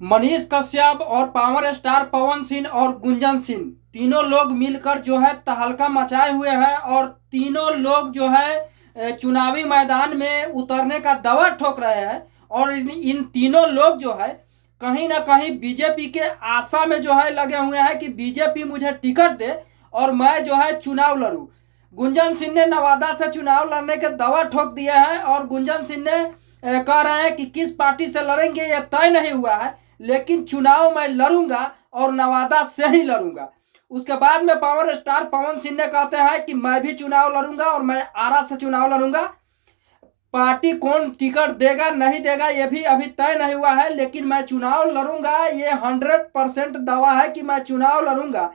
मनीष कश्यप और power star Pawan Singh और गुंजन सिंह तीनों लोग मिलकर जो है तहलका मचाए हुए हैं और तीनों लोग जो है चुनावी मैदान में उतरने का दावा ठोक रहे हैं। और इन तीनों लोग जो है कहीं ना कहीं बीजेपी के आशा में जो है लगे हुए हैं कि बीजेपी मुझे टिकट दे और मैं जो है चुनाव लड़ूं। गुंजन सिंह ने नवादा से चुनाव लड़ने के दावा ठोक दिए हैं और गुंजन सिंह ने कह रहे हैं कि किस पार्टी से लड़ेंगे यह तय नहीं हुआ है, लेकिन चुनाव मैं लड़ूंगा और नवादा से ही लड़ूंगा। उसके बाद में पावर स्टार पवन सिंह ने कहते हैं कि मैं भी चुनाव लड़ूंगा और मैं आरा से चुनाव लड़ूंगा। पार्टी कौन टिकट देगा नहीं देगा ये भी अभी तय नहीं हुआ है, लेकिन मैं चुनाव लड़ूंगा, ये 100% दावा है कि मैं चुनाव लड़ूंगा।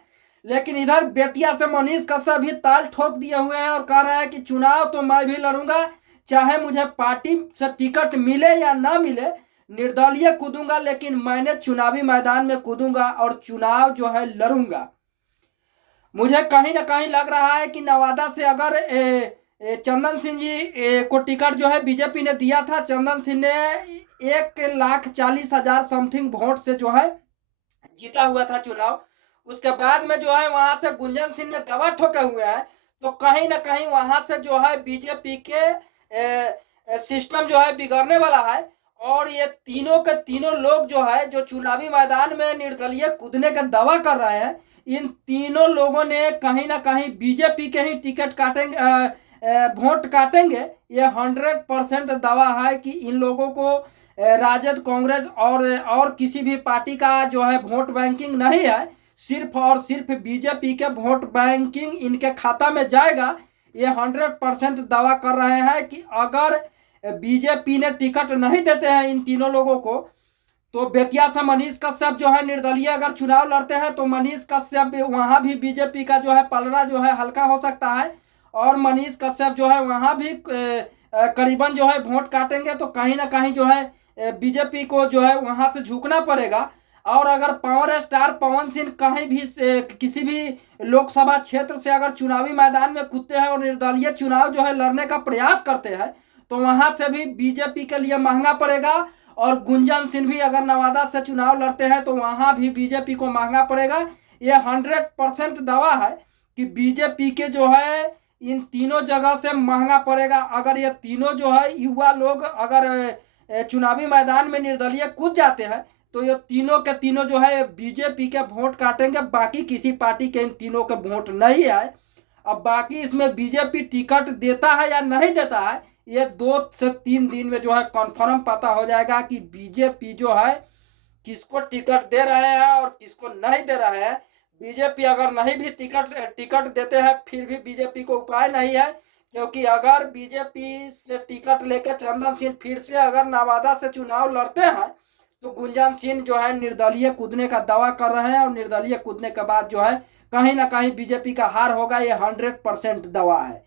लेकिन इधर बेतिया से मनीष कश्यप भी ताल ठोक दिए हुए हैं और कह रहे हैं कि चुनाव तो मैं भी लड़ूंगा, चाहे मुझे पार्टी से टिकट मिले या ना मिले, निर्दलीय कूदूंगा, लेकिन मैंने चुनावी मैदान में कूदूंगा और चुनाव जो है लड़ूंगा। मुझे कहीं ना कहीं लग रहा है कि नवादा से अगर चंदन सिंह जी को टिकट जो है बीजेपी ने दिया था, चंदन सिंह ने 1,40,000 समथिंग वोट से जो है जीता हुआ था चुनाव। उसके बाद में जो है वहां से गुंजन सिंह ने दवा ठोके हुए हैं, तो कहीं ना कहीं वहां से जो है बीजेपी के सिस्टम जो है बिगड़ने वाला है। और ये तीनों के तीनों लोग जो है जो चुनावी मैदान में निर्दलीय कूदने का दावा कर रहे हैं, इन तीनों लोगों ने कहीं ना कहीं बीजेपी के ही टिकट काटेंगे, वोट काटेंगे। ये 100% दावा है कि इन लोगों को राजद, कांग्रेस और किसी भी पार्टी का जो है वोट बैंकिंग नहीं है, सिर्फ और सिर्फ बीजेपी के वोट बैंकिंग इनके खाता में जाएगा। ये 100% दावा कर रहे हैं कि अगर बीजेपी ने टिकट नहीं देते हैं इन तीनों लोगों को, तो बेतिया से मनीष कश्यप जो है निर्दलीय अगर चुनाव लड़ते हैं तो मनीष कश्यप वहां भी बीजेपी का जो है पलड़ा जो है हल्का हो सकता है और मनीष कश्यप जो है वहां भी करीबन जो है वोट काटेंगे, तो कहीं ना कहीं जो है बीजेपी को जो है वहां से झुकना पड़ेगा। और अगर पावर स्टार पवन सिंह कहीं भी किसी भी लोकसभा क्षेत्र से अगर चुनावी मैदान में कूदते हैं और निर्दलीय चुनाव जो है लड़ने का प्रयास करते हैं, तो वहां से भी बीजेपी के लिए महंगा पड़ेगा। और गुंजन सिंह भी अगर नवादा से चुनाव लड़ते हैं तो वहां भी बीजेपी को महंगा पड़ेगा। ये 100% दावा है कि बीजेपी के जो है इन तीनों जगह से महंगा पड़ेगा। अगर ये तीनों जो है युवा लोग अगर चुनावी मैदान में निर्दलीय कूद जाते हैं तो ये तीनों के तीनों जो है बीजेपी के वोट काटेंगे, बाकी किसी पार्टी के इन तीनों के वोट नहीं आए। अब बाकी इसमें बीजेपी टिकट देता है या नहीं देता है, ये 2 से 3 दिन में जो है कन्फर्म पता हो जाएगा कि बीजेपी जो है किसको टिकट दे रहे हैं और किसको नहीं दे रहे हैं। बीजेपी अगर नहीं भी टिकट देते हैं फिर भी बीजेपी को उपाय नहीं है, क्योंकि अगर बीजेपी से टिकट लेकर चंदन सिंह फिर से अगर नवादा से चुनाव लड़ते हैं तो गुंजन सिंह जो है निर्दलीय कूदने का दावा कर रहे हैं और निर्दलीय कूदने के बाद जो है कहीं ना कहीं बीजेपी का हार होगा, ये 100% दावा है।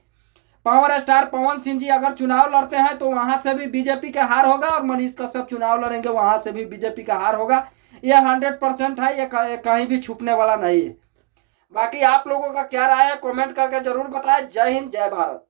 पावर स्टार पवन सिंह जी अगर चुनाव लड़ते हैं तो वहां से भी बीजेपी का हार होगा और मनीष कश्यप चुनाव लड़ेंगे वहां से भी बीजेपी का हार होगा। ये 100% है, ये कहीं भी छुपने वाला नहीं है। बाकी आप लोगों का क्या राय है कमेंट करके जरूर बताएं। जय हिंद, जय भारत।